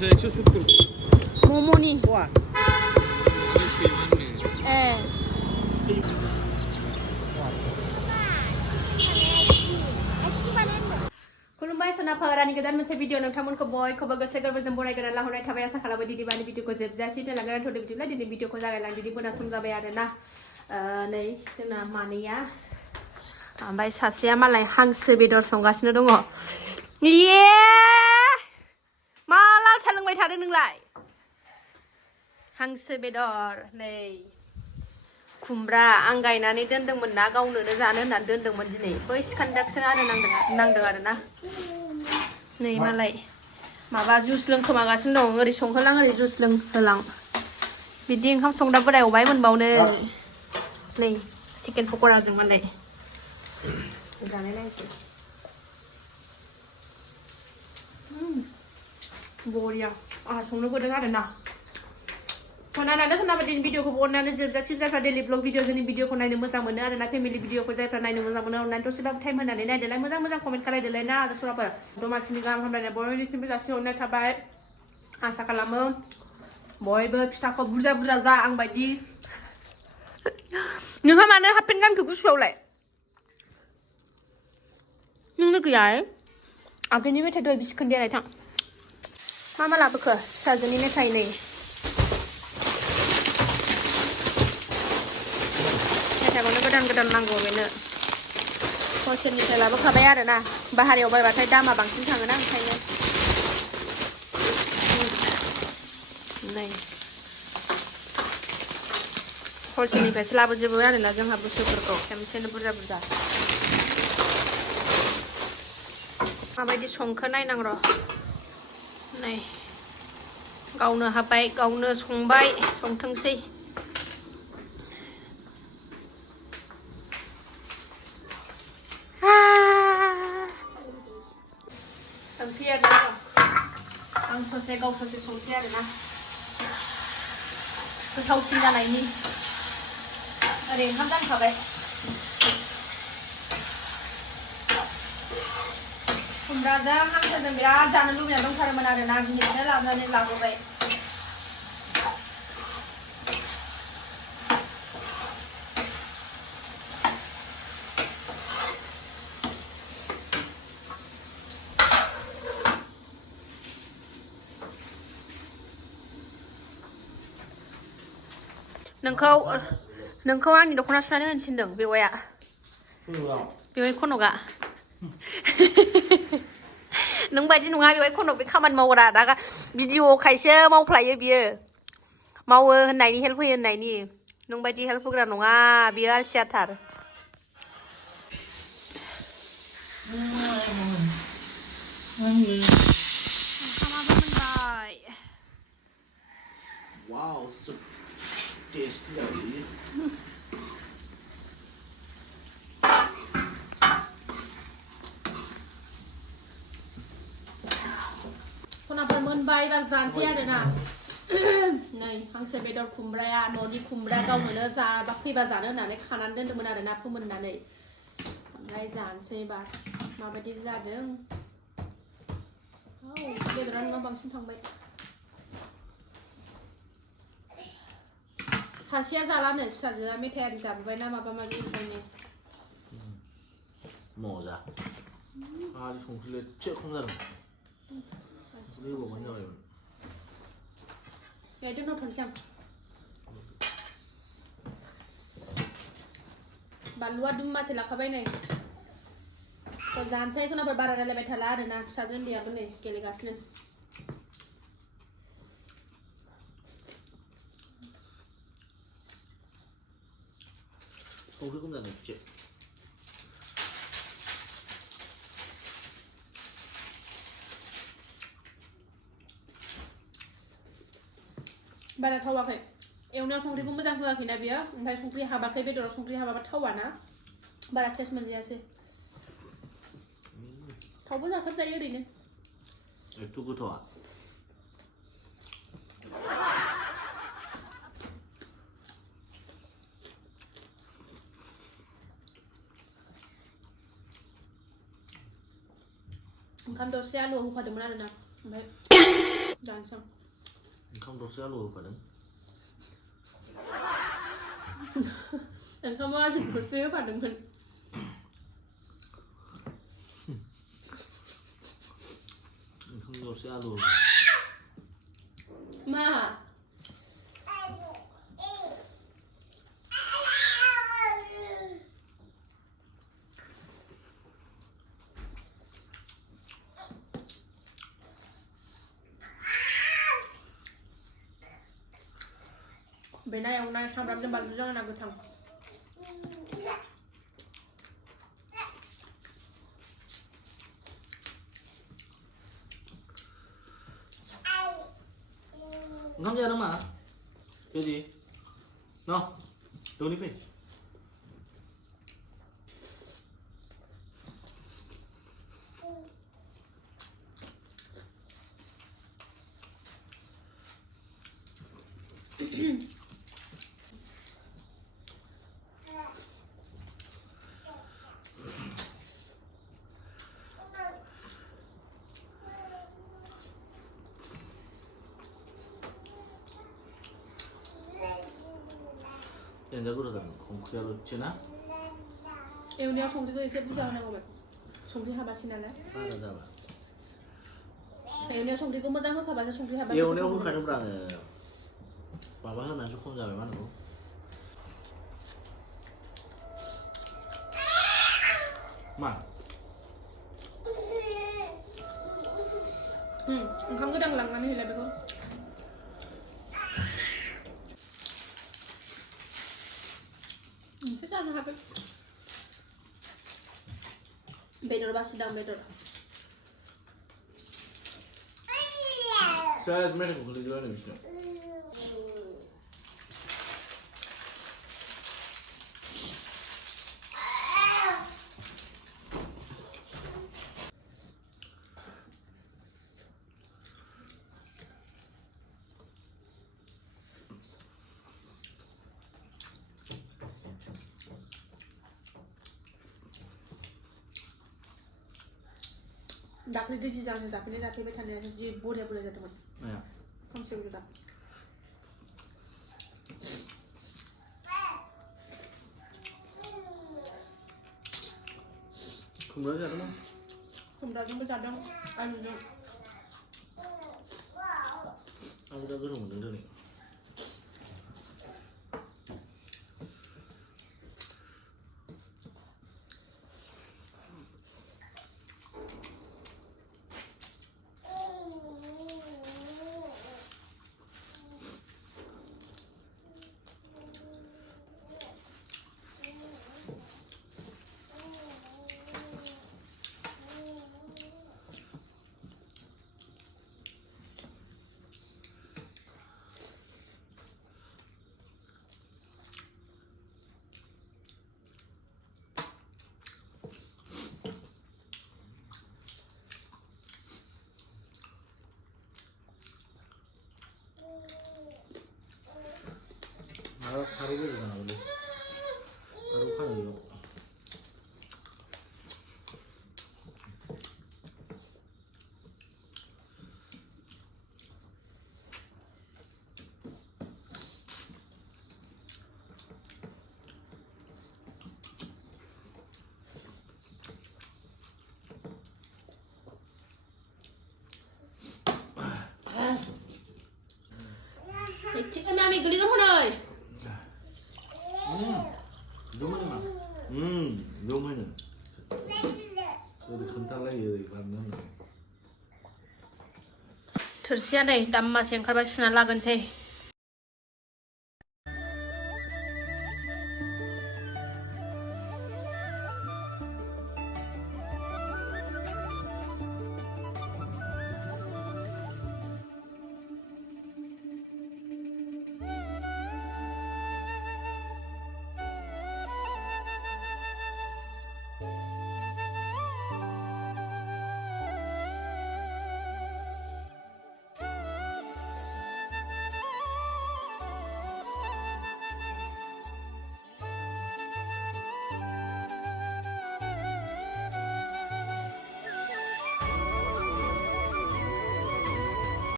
Masa 170. Momo ni. Wah. खुलुमबाय sonafwrनि गोदान मोनसे भिडिअ नोंथांमोनखौ बयखौबो गोसो गोरबोजों बरायग्रोना लाहरनाय थाबाय आसा खालामो दिनै बानि भिडिअखौ जोबजासिम नायलांगोन थ'दो बिदिब्ला दिनै भिडिअखौ जागायलां दिनै मोनासम जाबाय आरोना नै जोंना मानैया ओमफ्राय सासेया मालाय हांसो बेदर संगासिनो दङ इये मा लाल सा लोंबाय थादों नोंलाय हांसो बेदर नै खुमब्रा आं गायनानै दोनदोंमोन ना गावनोनो जानो होननानै दोनदोंमोन दिनै बै सिखान्दाखौसो आरो नांदों आरोना नै मालाय माबा जुस लोंखोमागासिनो दं ओरै संहोलां ओरै जुस लोंहोलां बिदि ओंखाम संग्रा बोराय अबाय मोनबावनो नै चिकेन पक'राजों मालाय जानाय नायसै बरिया आंहा संनो बोदों आरोना खनानानै सोरनाबा दिनै भिडिअखौ अननानै जोबजासिम जायफ्रा डेलि ब्लग भिडिअ जोंनि भिडिअखौ नायनो मोजां मोनो आरोना फेमिलि भिडिअखौ जायफ्रा नायनो मोजां मोनो अननानै दसेबाबो टाइम होनानै नायदोलाय मोजां कमेन्ट खालायदोलाय ना आरो सोरबाफोर दमासिनि गाहाम हामलायनाय बयनिसिमबो जासिहरनाय थाबाय आसा खालामो बयबो फिथाखौ बुरजा जा आं बायदि नोंहा मानो हाफ पेन्ट गानखो गुसुआवलाय नोंनो गैया आगैनि मेथाइ दहाय बिसि खोन्दैयालाय थां मा लाबोखो फिसाजोनि मेथाइ नै मेथाइखौनो गोदान नांगौ बेनो हलसेलनिफ्राय लाबोखाबाय आरोना बाहेरायाव बायबाथाय दामा बांसिन थाङोना ओंखायनो नै हलसेलनिफ्रायसो लाबोजोबो आरोना जोंहा बुस्थुफोरखौ खेमसेनो बुरजा माबायदि संखो नायनां र' नै गावनो हाबबाय गावनो संबाय संथोंसै ओंख्रिया आं ससे गाव ससे संसै आरोना गोथावसिन जानायनि ओरै ओंखाम जानखाबाय खुमब्राजों हांसोजों बिराद जानो लुबैना दंथारोमोन आरोना बिनिफ्राय लाबोनानै लाबोबाय नोंखौ आंनि दख'ना सुनानै होनो थिनदों बेवाइया बेवाइ खन'गा नों बायदि नङा बेवाइ खन'ग बे खामानि मावग्रा दा भिडिअ खायसो मावफ्लायो बियो मावो होननायनि हेल्प होयो होननायनि नों बायदि हेल्प होग्रा नङा बियो आलसियाथार ओंखामाबो मोनबाय Wow, so tasty actually. sonafwr मोनबाय बा जानसै आरोना नै हांसो बेदर खुमब्राया न'नि खुमब्रा गावनो जाबा फैबा जानो होननानै खानानै दोनदोंमोन आरोना फोमोननानै ओमफ्राय जानसै बा माबायदि जादों बेदरा नोंनाव बांसिन थांबाय सासेया जालानो फिसाजोआ मेथाइ आरि जाबोबाय ना माबा माबि ओंखायनो मजा आरो संख्रि एसे खम जादों संख्रि होबावबानो जाबायमोन दोनथ'नोसै आं बानलुआ दुम्मासे लाखाबाय नै जानसै sonafwr बारा रायलायबाय थाला आरोना फिसाजो उन्दैयाबो नै गेलेगासिनो संख्रि खम जादों एसे बारा थावाखै एवनायाव संख्रिखौ मोजां होआखैना बियो ओमफ्राय संख्रि हाबाखै बेदराव संख्रि हाबाबा थावाना बारा टेस्ट मोनजायासै थावबो जासाबजायो ओरैनो एथ' गोथावा ओंखाम दरसे आलुआव होफादोंमोन आरोना ओमफ्राय जानोसै ओंखाम दरसे आलु होफादों ओंखामा आलु दरसे होफादोंमोन ओंखाम दरसे आलु मा बेना एवनाय सामब्रामजों बानलुजों आंना गोथां ओंखाम जादों मा बेदि न दौनि फै 된장 그러다는 공크야로 지나? एवनायाव संख्रिखौ एसे बुरजा होनांगौमोन संख्रि हाबासै नालाय बारा जाबा एवनायाव संख्रिखौ मोजां होखाबासो संख्रि हाबासो एवनायाव होखादोंब्रा आङो माबा होनानैसो खम जाबाय मा होनांगौ मा? ओंखाम गोदान लांनानै हैलाय बेखौ एसे जानो हाबाय बेदर बासिदां बेदर Saya sebenarnya kok kulit gimana bisa? दाख्लै दैजि जानो जाफैनाय जाफैबाय थानाया जि बरिया बरिया जादोंमोन फांसे बुरजा खुमब्रा जादों मा? खुमब्राजोंबो जादों आलुजों आलु दा गोथाव मोनदों दिनै 바로 그러잖아 원래 바로 파는 이거 지금 마음이 그리고 호너이 너무 많아 너무 많아 우리 간단하게 만나는 थोरसिया नै दाम मासे ओंखारबाय सुना लागोनसै